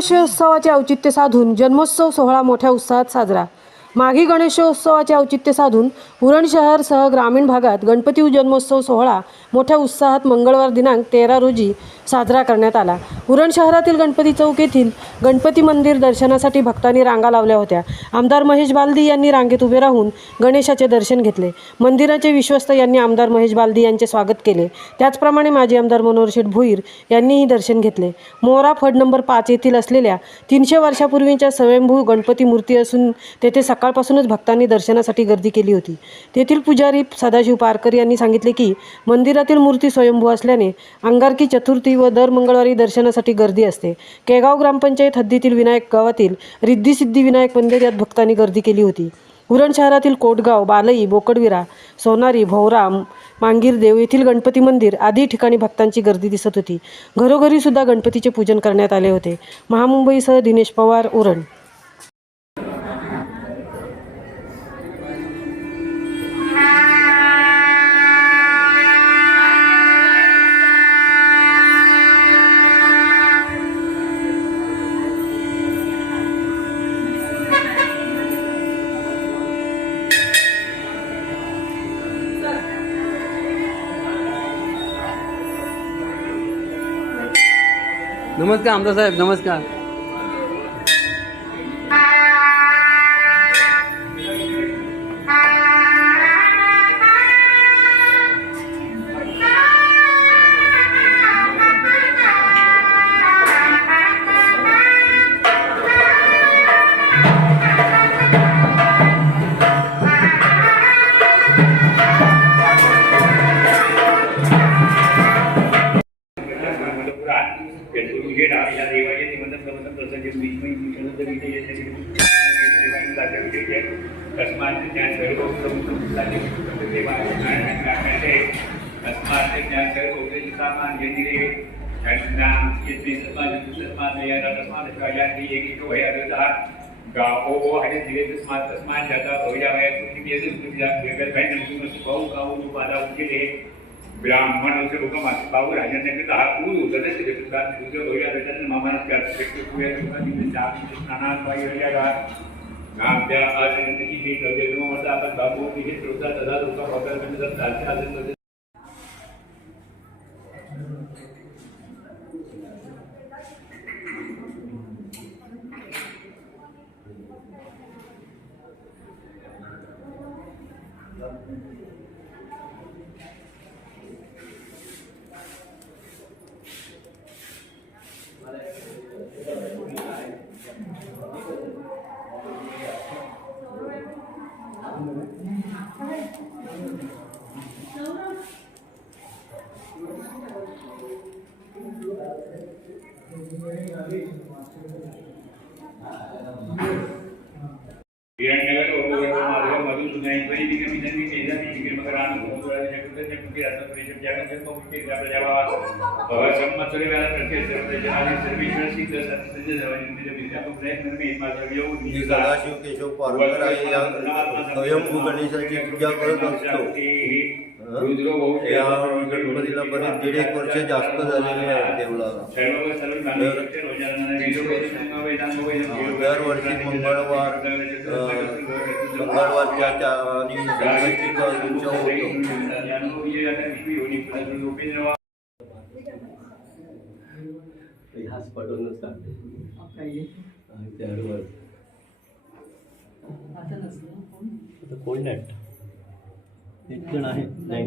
गणेशोत्सवाचे औचित्य साधून जन्मोत्सव सोहळा मोठ्या उत्साहात साजरा। माघी गणेशोत्सवाचे औचित्य साधून उरण शहरासह ग्रामीण भागात गणपती जन्मोत्सव सोहळा मोठ्या उत्साहात मंगळवार दिनांक 13 रोजी साजरा करण्यात आला। उरण शहरातील गणपती चौक येथील गणपती मंदिर दर्शनासाठी भक्तांनी रांगा लावल्या होत्या। आमदार महेश बालदी यांनी रांगेत उभे राहून गणेशाचे दर्शन घेतले। मंदिराचे विश्वस्त यांनी आमदार महेश बालदी यांचे स्वागत केले। त्याचप्रमाणे माजी आमदार मनोहर शेठ भोईर यांनीही दर्शन घेतले। मोहरा फड नंबर 5 येथील असलेल्या 300 वर्षापूर्वीच्या स्वयंभू गणपती मूर्ती असून तेथे सकाळपासूनच भक्तांनी दर्शनासाठी गर्दी केली होती। तेथील पुजारी सदाशिव पारकर यांनी सांगितले की मंदिरातील मूर्ती स्वयंभू असल्याने अंगारकी चतुर्थी व दर मंगळवारी दर्शनासाठी गर्दी असते। केगाव ग्रामपंचायत हद्दीतील विनायक गावातील रिद्धी सिद्धी विनायक मंदिर यात भक्तांनी गर्दी केली होती। उरण शहरातील कोटगाव, बालई, बोकडविरा, सोनारी, भोवरा, मांगीरदेव येथील गणपती मंदिर आदी ठिकाणी भक्तांची गर्दी दिसत होती। घरोघरी सुद्धा गणपतीचे पूजन करण्यात आले होते। महामुंबईसह दिनेश पवार, उरण। नमस्कार आमदार साहेब, नमस्कार। ब्राह्मण बाबू राजांना दहा पूर होतं मामानाथ आपण बाबू तिथे तदा लोक सदाशिव केशव पारकर या स्वयंभू गणेशाची पूजा करत असतो। या गणपतीला बरेच 1.5 वर्ष जास्त झालेले आहे देवळाला। दरवर्षी मंगळवारच्या आणि संकष्टीचा उत्सव होतो। हाच पटवूनच काढते आता कोण नाही एक जण आहे। नाही